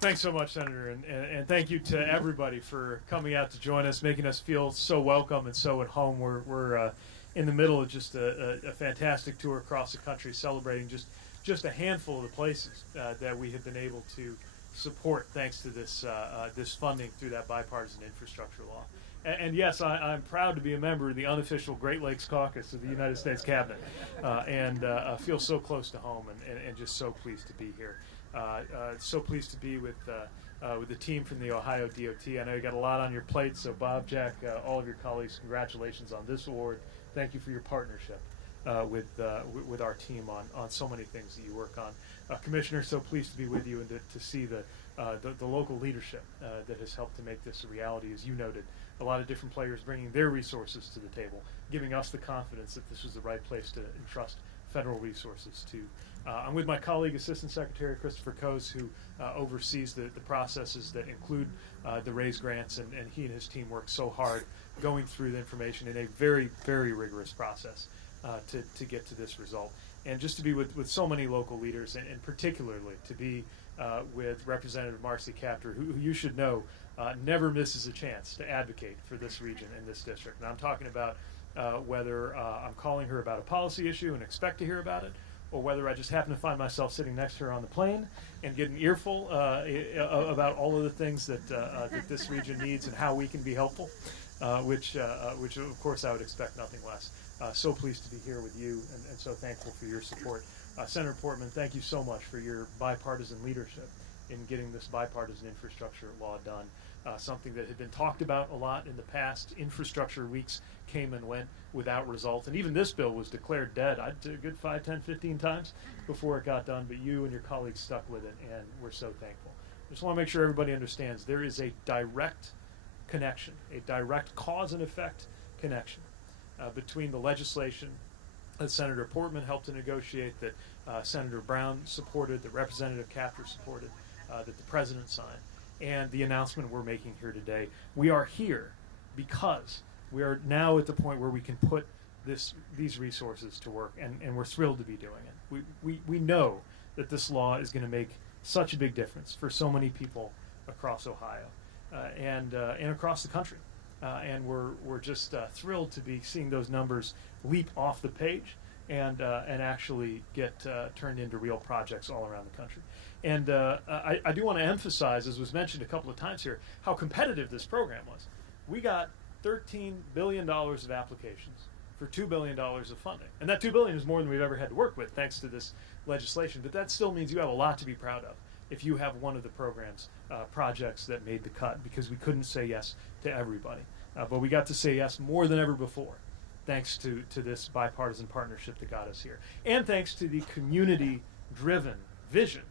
Thanks so much, Senator, and thank you to everybody for coming out to join us, making us feel so welcome and so at home. We're in the middle of just a fantastic tour across the country, celebrating just a handful of the places that we have been able to support thanks to this this funding through that bipartisan infrastructure law. And yes, I'm proud to be a member of the unofficial Great Lakes Caucus of the United States Cabinet, and feel so close to home, and just so pleased to be here. So pleased to be with the team from the Ohio DOT. I know you got a lot on your plate, so Bob, Jack, all of your colleagues, congratulations on this award. Thank you for your partnership with our team on so many things that you work on. Commissioner, so pleased to be with you and to see the local leadership that has helped to make this a reality. As you noted, a lot of different players bringing their resources to the table, giving us the confidence that this was the right place to entrust federal resources to. I'm with my colleague, Assistant Secretary Christopher Coase, who oversees the processes that include the RAISE grants, and he and his team work so hard going through the information in a very, very rigorous process to get to this result. And just to be with so many local leaders, and particularly to be with Representative Marcy Kaptur, who you should know never misses a chance to advocate for this region and this district. And I'm talking about whether I'm calling her about a policy issue and expect to hear about it, or whether I just happen to find myself sitting next to her on the plane and get an earful about all of the things that this region needs and how we can be helpful, which of course I would expect nothing less. So pleased to be here with you, and so thankful for your support. Senator Portman, thank you so much for your bipartisan leadership in getting this bipartisan infrastructure law done. Something that had been talked about a lot in the past. Infrastructure weeks came and went without result, and even this bill was declared dead a good 5, 10, 15 times before it got done, but you and your colleagues stuck with it, and we're so thankful. I just want to make sure everybody understands there is a direct connection, a direct cause and effect connection between the legislation that Senator Portman helped to negotiate, that Senator Brown supported, that Representative Kaptur supported, that the President signed, and the announcement we're making here today. We are here because we are now at the point where we can put these resources to work, and we're thrilled to be doing it. We know that this law is going to make such a big difference for so many people across Ohio and across the country. And we're just thrilled to be seeing those numbers leap off the page and actually get turned into real projects all around the country. And I do want to emphasize, as was mentioned a couple of times here, how competitive this program was. We got $13 billion of applications for $2 billion of funding. And that $2 billion is more than we've ever had to work with thanks to this legislation. But that still means you have a lot to be proud of if you have one of the program's projects that made the cut, because we couldn't say yes to everybody. But we got to say yes more than ever before, thanks to this bipartisan partnership that got us here. And thanks to the community-driven vision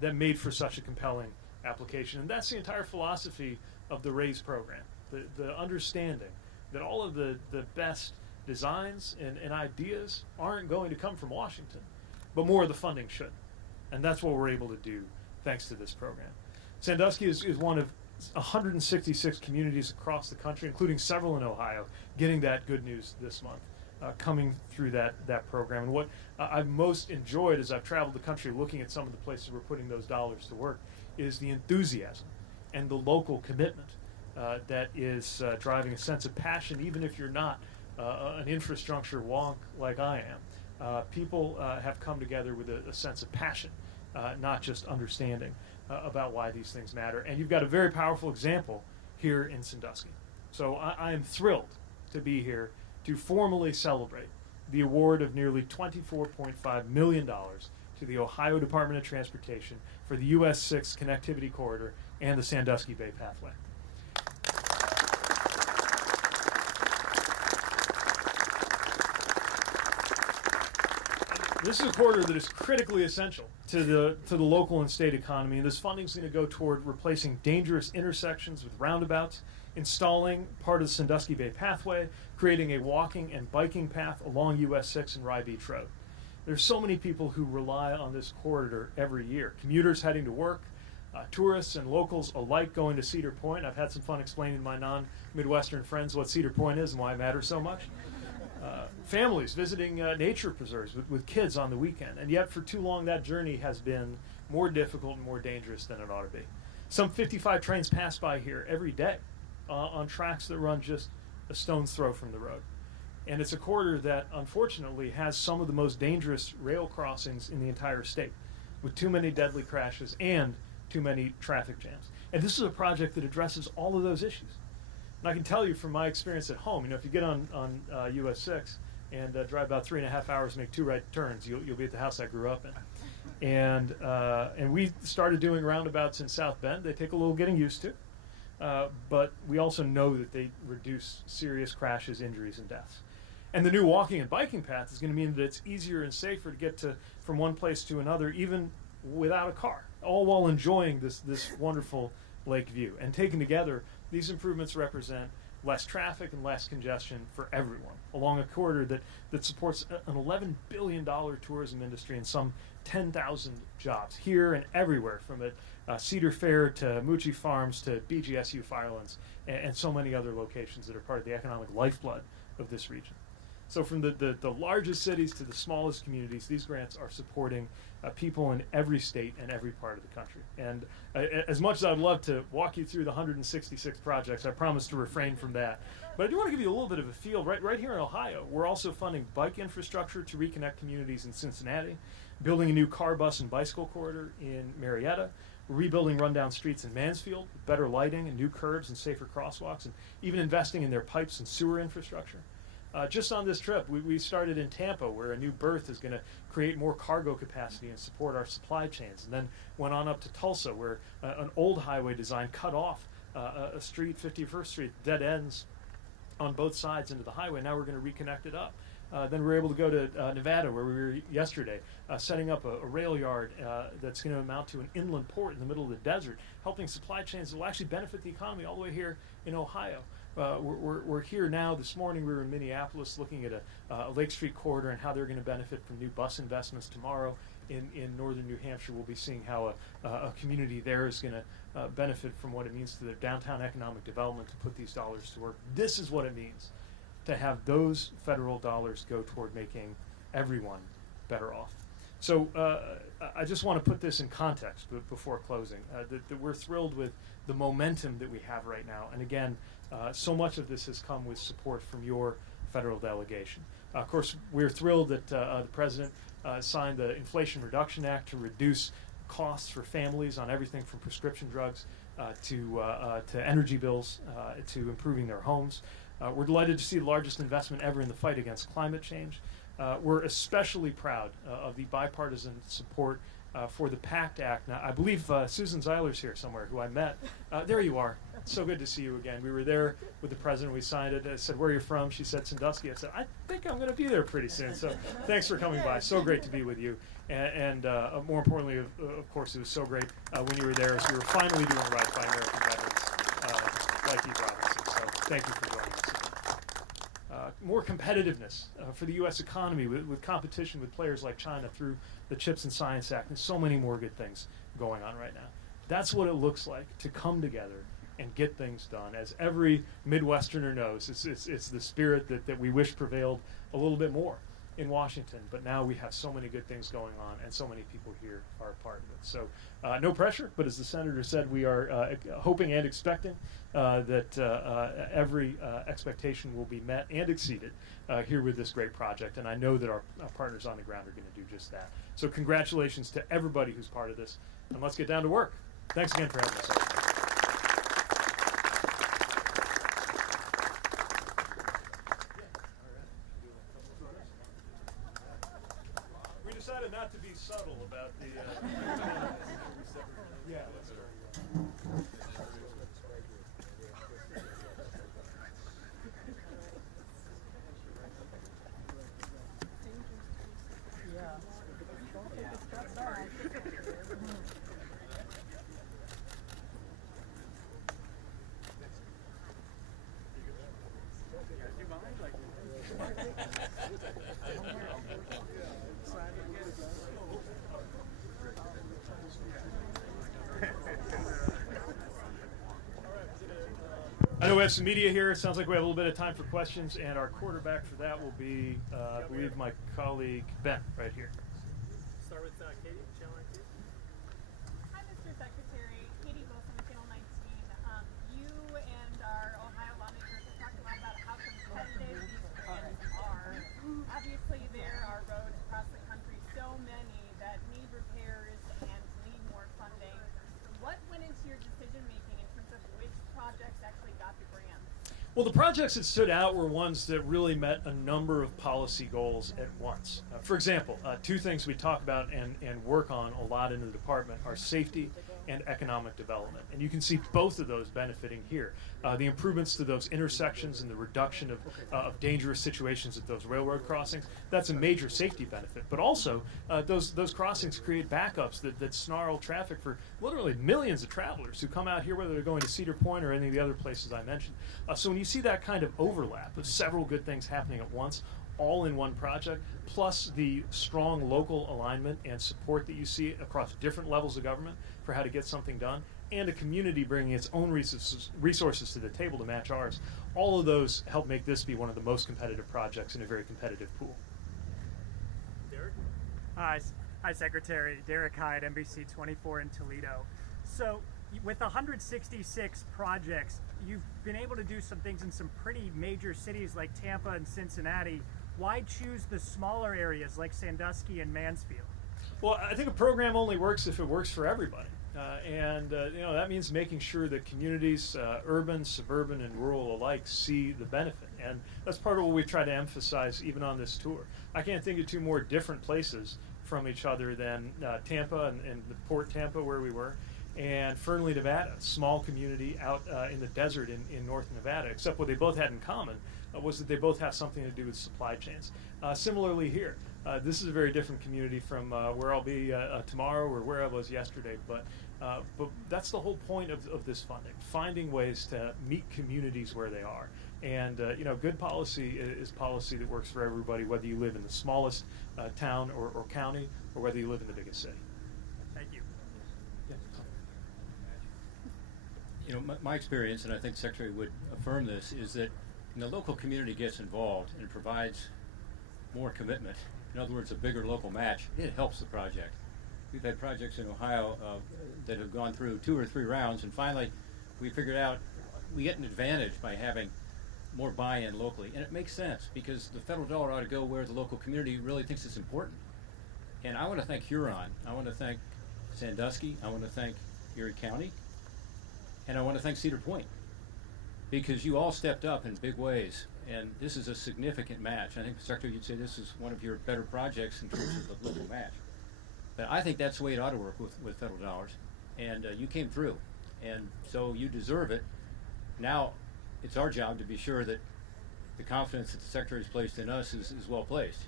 that made for such a compelling application. And that's the entire philosophy of the RAISE program, the understanding that all of the best designs and ideas aren't going to come from Washington, but more of the funding should. And that's what we're able to do thanks to this program. Sandusky is one of 166 communities across the country, including several in Ohio, getting that good news this month, coming through that program. And what I've most enjoyed as I've traveled the country looking at some of the places we're putting those dollars to work is the enthusiasm and the local commitment that is driving a sense of passion, even if you're not an infrastructure wonk like I am. People have come together with a sense of passion, not just understanding about why these things matter. And you've got a very powerful example here in Sandusky. So I am thrilled to be here to formally celebrate the award of nearly $24.5 million to the Ohio Department of Transportation for the US 6 Connectivity Corridor and the Sandusky Bay Pathway. This is a corridor that is critically essential to the local and state economy, and this funding is going to go toward replacing dangerous intersections with roundabouts, installing part of the Sandusky Bay Pathway, creating a walking and biking path along US 6 and Rye Beach Road. There's so many people who rely on this corridor every year. Commuters heading to work, tourists and locals alike going to Cedar Point. I've had some fun explaining to my non-Midwestern friends what Cedar Point is and why it matters so much. Families visiting nature preserves with kids on the weekend. And yet for too long that journey has been more difficult and more dangerous than it ought to be. Some 55 trains pass by here every day on tracks that run just a stone's throw from the road. And it's a corridor that, unfortunately, has some of the most dangerous rail crossings in the entire state, with too many deadly crashes and too many traffic jams. And this is a project that addresses all of those issues. And I can tell you from my experience at home, if you get on US 6 and drive about 3.5 hours, make 2 right turns, you'll be at the house I grew up in. And we started doing roundabouts in South Bend. They take a little getting used to, but we also know that they reduce serious crashes, injuries, and deaths. And the new walking and biking path is going to mean that it's easier and safer to get from one place to another, even without a car, all while enjoying this wonderful lake view. And taken together, these improvements represent less traffic and less congestion for everyone along a corridor that supports an $11 billion tourism industry and some 10,000 jobs here and everywhere, from Cedar Fair to Moochie Farms to BGSU Firelands and so many other locations that are part of the economic lifeblood of this region. So from the largest cities to the smallest communities, these grants are supporting people in every state and every part of the country. And as much as I'd love to walk you through the 166 projects, I promise to refrain from that. But I do want to give you a little bit of a feel. Right here in Ohio, we're also funding bike infrastructure to reconnect communities in Cincinnati, building a new car, bus, and bicycle corridor in Marietta. We're rebuilding rundown streets in Mansfield with better lighting and new curbs and safer crosswalks, and even investing in their pipes and sewer infrastructure. Just on this trip, we started in Tampa, where a new berth is going to create more cargo capacity and support our supply chains, and then went on up to Tulsa, where an old highway design cut off a street, 51st Street, dead ends on both sides into the highway. Now we're going to reconnect it up. Then we were able to go to Nevada, where we were yesterday, setting up a rail yard that's going to amount to an inland port in the middle of the desert, helping supply chains that will actually benefit the economy all the way here in Ohio. We're here now. This morning we were in Minneapolis looking at a Lake Street corridor and how they're going to benefit from new bus investments. Tomorrow in northern New Hampshire, we'll be seeing how a community there is going to benefit from what it means to their downtown economic development to put these dollars to work. This is what it means to have those federal dollars go toward making everyone better off. So I just want to put this in context before closing, that we're thrilled with the momentum that we have right now. And again, so much of this has come with support from your federal delegation. Of course, we're thrilled that the President signed the Inflation Reduction Act to reduce costs for families on everything from prescription drugs to energy bills to improving their homes. We're delighted to see the largest investment ever in the fight against climate change. We're especially proud of the bipartisan support for the PACT Act. Now, I believe Susan Zeiler's here somewhere, who I met. There you are. So good to see you again. We were there with the President. We signed it. I said, "Where are you from?" She said, "Sandusky." I said, "I think I'm going to be there pretty soon." So thanks for coming by. So great to be with you. And more importantly, of course, it was so great when you were there as we were finally doing right by American veterans like you, Robinson. So thank you for joining us. More competitiveness for the U.S. economy with competition with players like China through the CHIPS and Science Act, and so many more good things going on right now. That's what it looks like to come together and get things done. As every Midwesterner knows, it's the spirit that we wish prevailed a little bit more in Washington, but now we have so many good things going on, and so many people here are a part of it. So no pressure, but as the Senator said, we are hoping and expecting that every expectation will be met and exceeded here with this great project, and I know that our partners on the ground are going to do just that. So congratulations to everybody who's part of this, and let's get down to work. Thanks again for having us. Decided not to be subtle about the yeah, let's start. I know we have some media here. It sounds like we have a little bit of time for questions, and our quarterback for that will be, I believe, my colleague Ben, right here. Start with Katie. Well, the projects that stood out were ones that really met a number of policy goals at once. For example, two things we talk about and work on a lot in the department are safety and economic development. And you can see both of those benefiting here. The improvements to those intersections and the reduction of dangerous situations at those railroad crossings, that's a major safety benefit. But also, those crossings create backups that snarl traffic for literally millions of travelers who come out here, whether they're going to Cedar Point or any of the other places I mentioned. So when you see that kind of overlap of several good things happening at once, all in one project, plus the strong local alignment and support that you see across different levels of government for how to get something done, and a community bringing its own resources to the table to match ours, all of those help make this be one of the most competitive projects in a very competitive pool. Derek? Hi, Secretary. Derek Hyde, NBC 24 in Toledo. So, with 166 projects, you've been able to do some things in some pretty major cities like Tampa and Cincinnati. Why choose the smaller areas like Sandusky and Mansfield? Well, I think a program only works if it works for everybody. That means making sure that communities, urban, suburban, and rural alike, see the benefit. And that's part of what we try to emphasize even on this tour. I can't think of two more different places from each other than Tampa and the Port Tampa where we were, and Fernley, Nevada, small community out in the desert in North Nevada, except what they both had in common was that they both have something to do with supply chains. Similarly here, this is a very different community from where I'll be tomorrow or where I was yesterday, but that's the whole point of this funding, finding ways to meet communities where they are. And good policy is policy that works for everybody, whether you live in the smallest town or county, or whether you live in the biggest city. Thank you. My experience, and I think the Secretary would affirm this, is that the local community gets involved and provides more commitment. In other words, a bigger local match. It helps the project. We've had projects in Ohio that have gone through 2 or 3 rounds, and finally we figured out we get an advantage by having more buy-in locally. And it makes sense because the federal dollar ought to go where the local community really thinks it's important. And I want to thank Huron. I want to thank Sandusky. I want to thank Erie County. And I want to thank Cedar Point, because you all stepped up in big ways, and this is a significant match. I think, Secretary, you'd say this is one of your better projects in terms of the local match. But I think that's the way it ought to work with federal dollars, and you came through, and so you deserve it. Now, it's our job to be sure that the confidence that the Secretary's placed in us is well placed.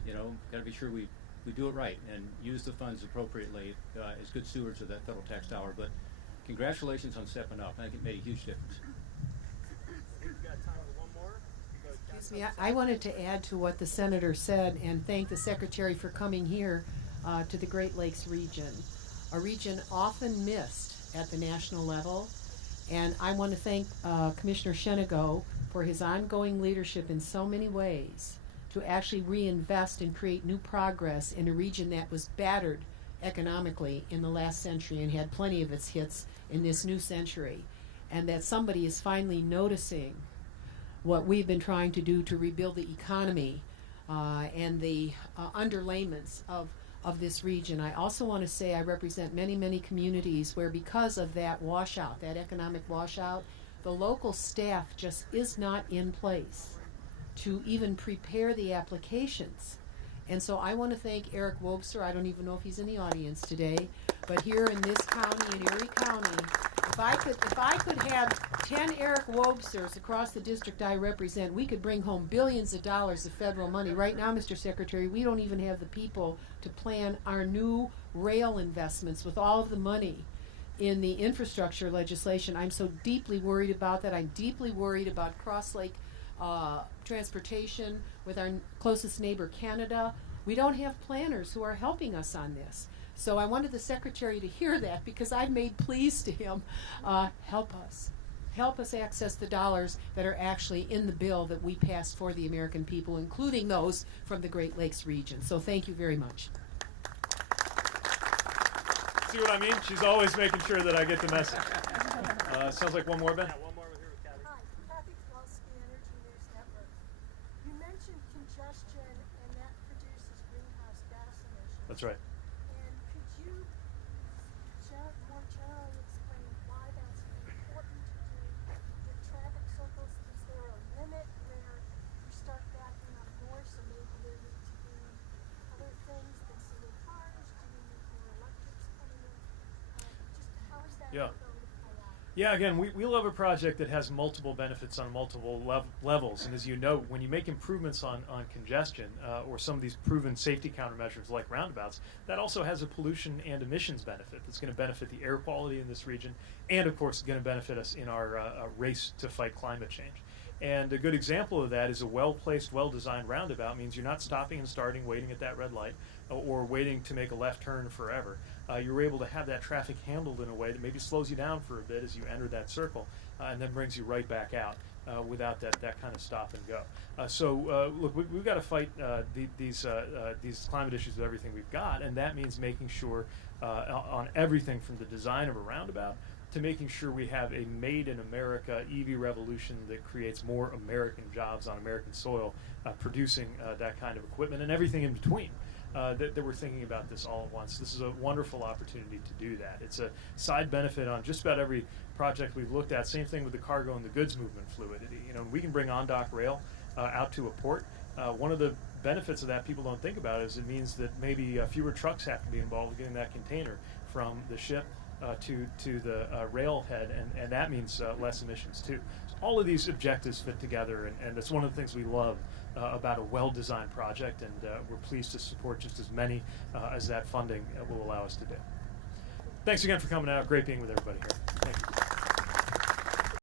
Got to be sure we do it right and use the funds appropriately as good stewards of that federal tax dollar. But congratulations on stepping up. I think it made a huge difference. We've got time for one more. Excuse me, I wanted to add to what the Senator said and thank the Secretary for coming here to the Great Lakes region, a region often missed at the national level. And I want to thank Commissioner Shenago for his ongoing leadership in so many ways to actually reinvest and create new progress in a region that was battered economically in the last century and had plenty of its hits in this new century, and that somebody is finally noticing what we've been trying to do to rebuild the economy and the underlayments of this region. I also want to say I represent many, many communities where, because of that washout, that economic washout, the local staff just is not in place to even prepare the applications. And so I want to thank Eric Wobser. I don't even know if he's in the audience today, but here in this county, in Erie County, if I could have 10 Eric Wobsers across the district I represent, we could bring home billions of dollars of federal money. Right now, Mr. Secretary, we don't even have the people to plan our new rail investments with all of the money in the infrastructure legislation. I'm so deeply worried about that. I'm deeply worried about cross-lake transportation with our closest neighbor, Canada. We don't have planners who are helping us on this. So I wanted the Secretary to hear that, because I've made pleas to him. Help us access the dollars that are actually in the bill that we passed for the American people, including those from the Great Lakes region. So thank you very much. See what I mean? She's always making sure that I get the message. Sounds like one more, Ben? Yeah, one more. We're here with Kathy. Hi, Kathy Klosky, Energy News Network. You mentioned congestion, and that produces greenhouse gas emissions. That's right. And could you more generally explain why that's important to do with traffic circles? Is there a Yeah. going to pull out? Yeah, again, we love a project that has multiple benefits on multiple levels. And as you know, when you make improvements on congestion or some of these proven safety countermeasures like roundabouts, that also has a pollution and emissions benefit that's going to benefit the air quality in this region and, of course, going to benefit us in our race to fight climate change. And a good example of that is a well-placed, well-designed roundabout means you're not stopping and starting, waiting at that red light, or waiting to make a left turn forever. You're able to have that traffic handled in a way that maybe slows you down for a bit as you enter that circle, and then brings you right back out without that kind of stop and go. Look, we've got to fight these climate issues with everything we've got, and that means making sure on everything from the design of a roundabout to making sure we have a made in America EV revolution that creates more American jobs on American soil, producing that kind of equipment and everything in between. That we're thinking about this all at once. This is a wonderful opportunity to do that. It's a side benefit on just about every project we've looked at. Same thing with the cargo and the goods movement fluidity. You know, we can bring on-dock rail out to a port. One of the benefits of that people don't think about is it means that maybe fewer trucks have to be involved in getting that container from the ship to the railhead, and that means less emissions too. So all of these objectives fit together, and it's one of the things we love about a well-designed project, and we're pleased to support just as many as that funding will allow us to do. Thanks again for coming out. Great being with everybody here.